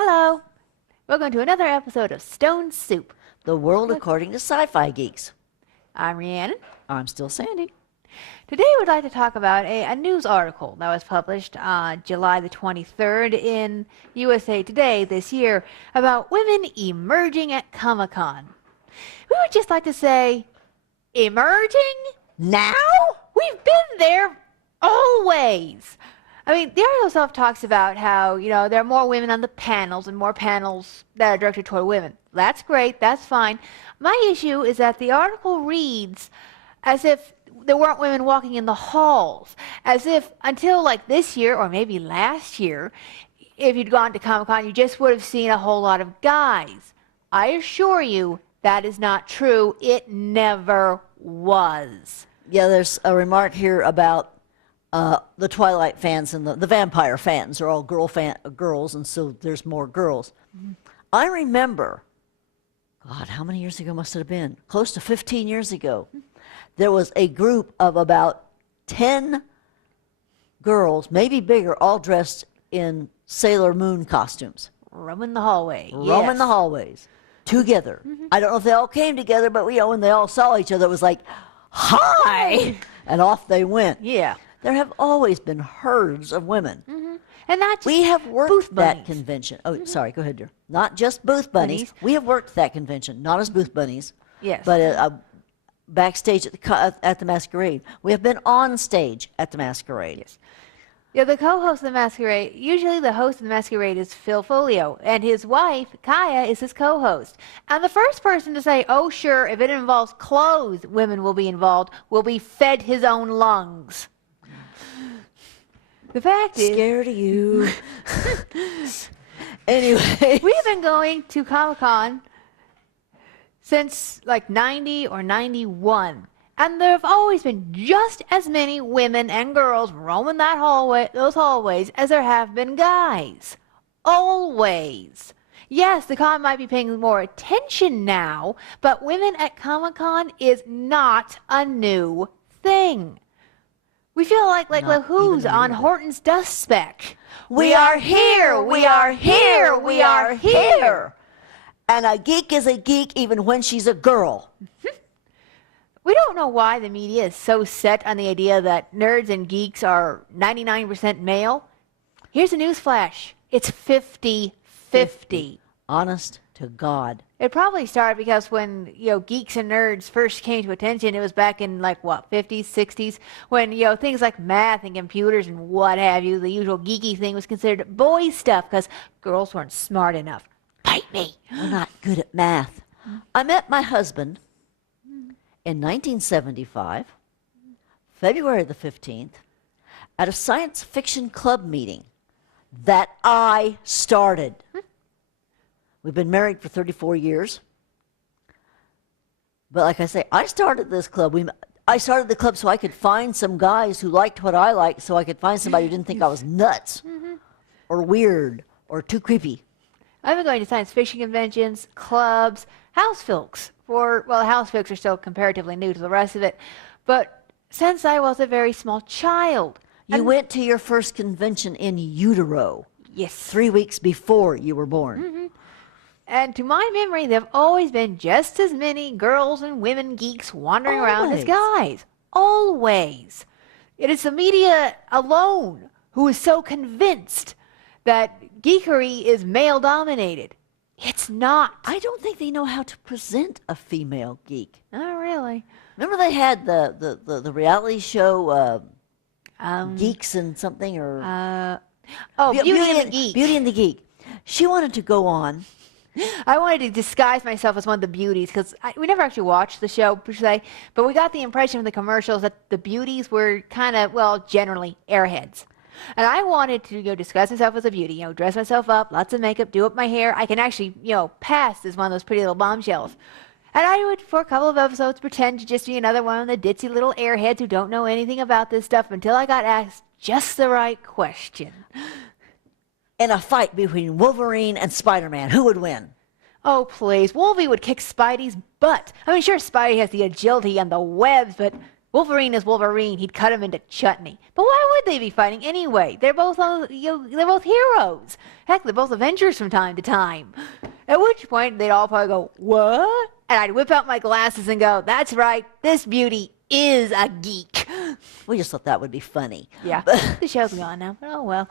Hello. Welcome to another episode of Stone Soup. The world according to sci-fi geeks. I'm Rhiannon. I'm still Sandy. Today we'd like to talk about a news article that was published on July the 23rd in USA Today this year about women emerging at Comic-Con. We would just like to say, emerging? Now? We've been there always. I mean, the article itself talks about how, there are more women on the panels and more panels that are directed toward women. That's great. That's fine. My issue is that the article reads as if there weren't women walking in the halls, as if until like this year or maybe last year, if you'd gone to Comic-Con, you just would have seen a whole lot of guys. I assure you that is not true. It never was. Yeah, there's a remark here about the Twilight fans and the vampire fans are all girls, and so there's more girls. Mm-hmm. I remember, God, how many years ago must it have been? Close to 15 years ago. There was a group of about 10 girls, maybe bigger, all dressed in Sailor Moon costumes. Roaming the hallway. Roaming the hallways together. Mm-hmm. I don't know if they all came together, but when they all saw each other, it was like, hi! And off they went. Yeah. There have always been herds of women. Mm-hmm. And not just we have worked booth that convention. Oh, sorry, go ahead, dear. Not just booth bunnies. We have worked that convention, not as booth bunnies. Yes. But backstage at the masquerade. We have been on stage at the masquerade. Yes. Yeah, the co-host of the masquerade, usually the host of the masquerade is Phil Folio, and his wife, Kaya, is his co-host. And the first person to say, oh, sure, if it involves clothes, women will be involved, will be fed his own lungs. The fact is... Scared of you. Anyway. We've been going to Comic-Con since like 90 or 91. And there have always been just as many women and girls roaming those hallways as there have been guys. Always. Yes, the con might be paying more attention now, but women at Comic-Con is not a new thing. We feel like Who's on Horton's dust speck. We are here, we are here, we are here. And a geek is a geek even when she's a girl. We don't know why the media is so set on the idea that nerds and geeks are 99% male. Here's a news flash. It's 50-50. Honest to God. It probably started because when, geeks and nerds first came to attention, it was back in 50s, 60s, when, things like math and computers and what have you, the usual geeky thing was considered boy stuff because girls weren't smart enough. Bite me. We're not good at math. I met my husband in 1975, February the 15th, at a science fiction club meeting that I started. We've been married for 34 years. But like I say, I started this club. I started the club so I could find some guys who liked what I liked, so I could find somebody who didn't think I was nuts or weird or too creepy. I've been going to science fiction conventions, clubs, house folks. House folks are still comparatively new to the rest of it. But since I was a very small child. You went to your first convention in utero. Yes. 3 weeks before you were born. Mm-hmm. And to my memory, there have always been just as many girls and women geeks wandering around as guys. Always. It is the media alone who is so convinced that geekery is male-dominated. It's not. I don't think they know how to present a female geek. Not really. Remember they had the reality show Geeks and something or Beauty and the Geek. Beauty and the Geek. She wanted to go on. I wanted to disguise myself as one of the beauties because we never actually watched the show per se, but we got the impression from the commercials that the beauties were kind of, generally airheads. And I wanted to disguise myself as a beauty, dress myself up, lots of makeup, do up my hair. I can actually, pass as one of those pretty little bombshells. And I would, for a couple of episodes, pretend to just be another one of the ditzy little airheads who don't know anything about this stuff until I got asked just the right question. In a fight between Wolverine and Spider-Man, who would win? Oh, please. Wolvie would kick Spidey's butt. I mean, sure, Spidey has the agility and the webs, but Wolverine is Wolverine. He'd cut him into chutney. But why would they be fighting anyway? They're both they're both heroes. Heck, they're both Avengers from time to time. At which point they'd all probably go, "What?" And I'd whip out my glasses and go, "That's right. This beauty is a geek." We just thought that would be funny. Yeah, the show's gone now. Oh well.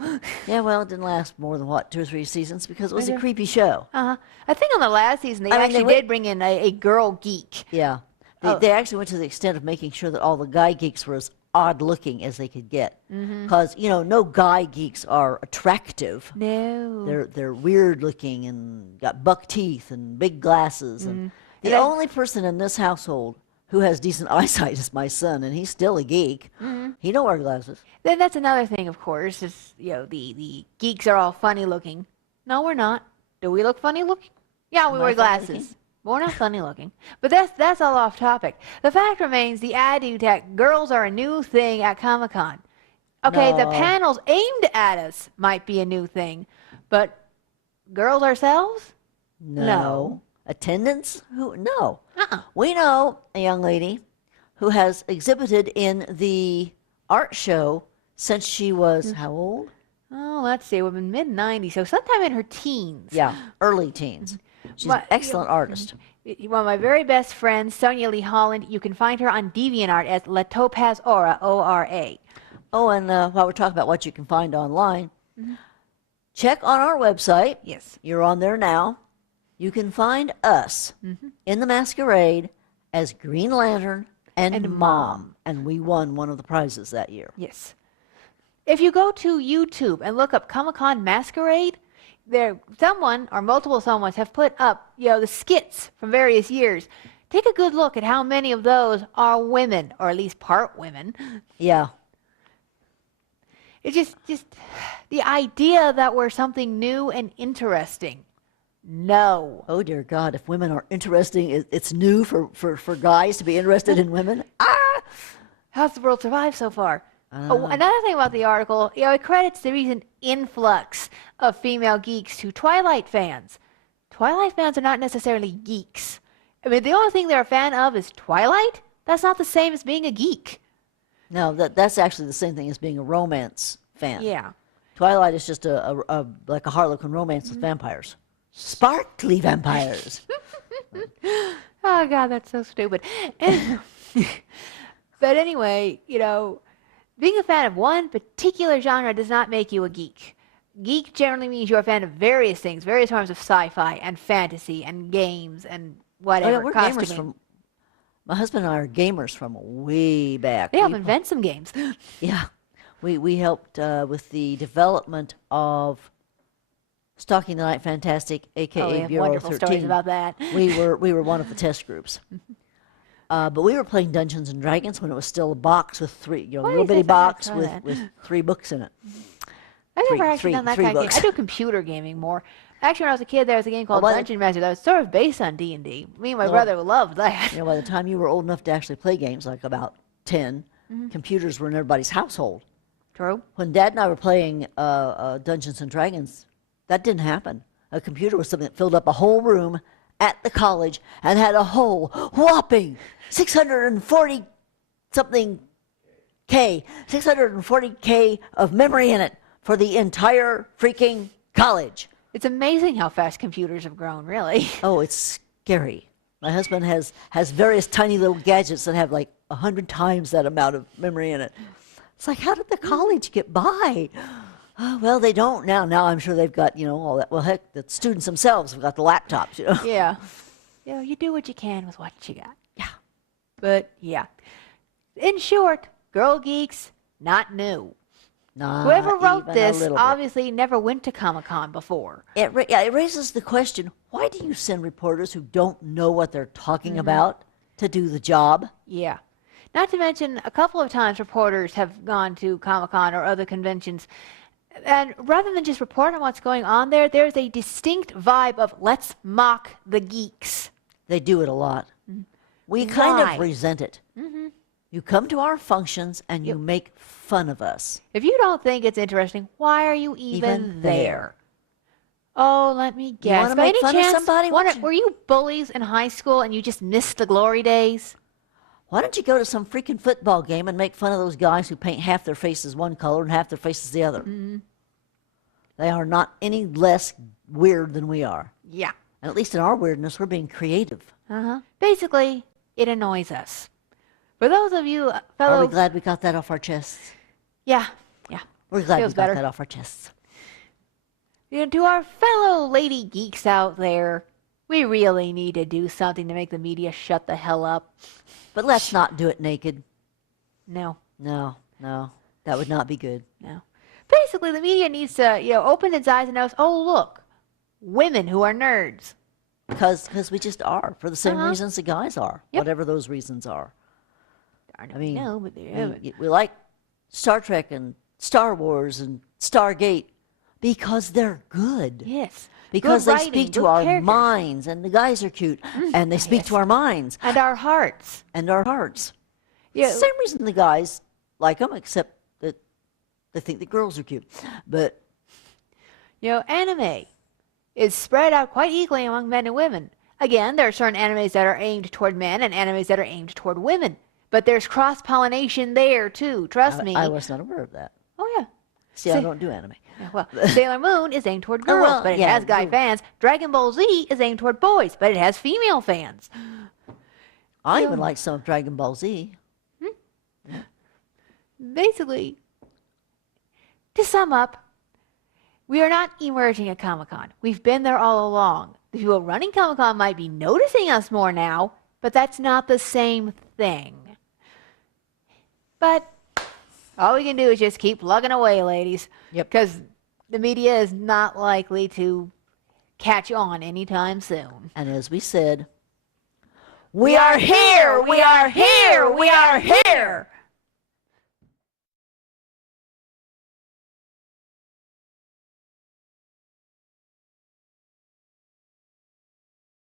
Yeah, well, it didn't last more than, what, 2 or 3 seasons because it was a creepy show. I think on the last season they I mean, actually did bring in a girl geek. Yeah. They actually went to the extent of making sure that all the guy geeks were as odd looking as they could get. Because, no guy geeks are attractive. No. They're weird looking and got buck teeth and big glasses. And the only person in this household who has decent eyesight is my son, and he's still a geek. He don't wear glasses. Then that's another thing, of course, is the geeks are all funny looking. No, we're not. Do we look funny looking? Yeah, we wear glasses. But we're not funny looking. But that's all off topic. The fact remains, the attitude that girls are a new thing at Comic-Con. Okay, the No. panels aimed at us might be a new thing, but girls ourselves? No. Attendance? Who? No. Uh-uh. We know a young lady who has exhibited in the art show since she was how old? Oh, let's see. We're in mid-90s, so sometime in her teens. Yeah, early teens. She's Well, an excellent artist. One of my very best friends, Sonia Lee Holland, you can find her on DeviantArt as La Topaz Aura, O-R-A. Oh, and while we're talking about what you can find online, check on our website. Yes. You're on there now. You can find us in the masquerade as Green Lantern and Mom. And we won one of the prizes that year. Yes. If you go to YouTube and look up Comic-Con Masquerade, there someone or multiple someones have put up, the skits from various years. Take a good look at how many of those are women, or at least part women. Yeah. It's just the idea that we're something new and interesting. No. Oh, dear God. If women are interesting, it's new for guys to be interested in women. How's the world survived so far? Oh, another thing about the article, it credits the recent influx of female geeks to Twilight fans. Twilight fans are not necessarily geeks. I mean, the only thing they're a fan of is Twilight. That's not the same as being a geek. No, that's actually the same thing as being a romance fan. Yeah. Twilight is just like a Harlequin romance with vampires. Sparkly vampires. Oh, God, that's so stupid. But anyway, being a fan of one particular genre does not make you a geek. Geek generally means you're a fan of various things, various forms of sci-fi and fantasy and games and whatever. Oh, yeah, we're costuming. gamers from. My husband and I are gamers from way back. They help invent some games. Yeah, we helped with the development of Stalking the Night Fantastic, aka Oh, we have Bureau wonderful 13. stories about that. We were one of the test groups. But we were playing Dungeons and Dragons when it was still a box with three, a Why little is bitty this? I gotta box try with, that. with 3 books in it. I've never Three- actually done that three kind of books. game. I do computer gaming more. Actually, when I was a kid, there was a game called by the- Dungeon Master that was sort of based on D&D. Me and my Well, brother loved that. By the time you were old enough to actually play games, like about 10, computers were in everybody's household. True. When Dad and I were playing Dungeons and Dragons, that didn't happen. A computer was something that filled up a whole room at the college and had a whole whopping 640 something K, 640K of memory in it for the entire freaking college. It's amazing how fast computers have grown, really. Oh, it's scary. My husband has various tiny little gadgets that have like 100 times that amount of memory in it. It's like, how did the college get by? Oh, well, they don't now. Now I'm sure they've got, all that. Well, heck, the students themselves have got the laptops, Yeah. You do what you can with what you got. Yeah. But, yeah. In short, Girl Geeks, not new. Not Whoever wrote even a this little bit. obviously never went to Comic-Con before. It raises the question, why do you send reporters who don't know what they're talking about to do the job? Yeah. Not to mention, a couple of times reporters have gone to Comic-Con or other conventions, and rather than just report on what's going on there, there's a distinct vibe of let's mock the geeks. They do it a lot. We kind Why? of resent it. You come to our functions and you make fun of us. If you don't think it's interesting, why are you even there? Oh, let me guess. wanna By make any fun of chance, somebody? were you bullies in high school and you just missed the glory days? Why don't you go to some freaking football game and make fun of those guys who paint half their faces one color and half their faces the other? Mm-hmm. They are not any less weird than we are. Yeah. And at least in our weirdness, we're being creative. Basically, it annoys us. For those of you Are fellow... we glad we got that off our chests? Yeah. We're glad Feels we got better. that off our chests. You know, to our fellow lady geeks out there, we really need to do something to make the media shut the hell up. But let's not do it naked. No. No. That would not be good. No. Basically, the media needs to, open its eyes and notice, oh, look, women who are nerds. Because we just are, for the same Uh-huh. reasons the guys are, Yep. whatever those reasons are. Darn it, I mean, no, but they we like Star Trek and Star Wars and Stargate because they're good. Yes. Because Good they writing, speak to good our characters. minds, and the guys are cute, and they speak Yes. to our minds And our hearts. and our hearts. Yeah. Same reason the guys like them, except that they think the girls are cute. But Anime is spread out quite equally among men and women. Again, there are certain animes that are aimed toward men and animes that are aimed toward women. But there's cross-pollination there, too. Trust me. I was not aware of that. Oh, yeah. See, I don't do anime. Yeah, well, Sailor Moon is aimed toward girls, well, but it yeah, has guy fans. Dragon Ball Z is aimed toward boys, but it has female fans. I even like some of Dragon Ball Z. Basically, to sum up, we are not emerging at Comic-Con. We've been there all along. The people running Comic-Con might be noticing us more now, but that's not the same thing. But all we can do is just keep plugging away, ladies. Yep. Because the media is not likely to catch on anytime soon. And as we said, we are here! We are here! We are here!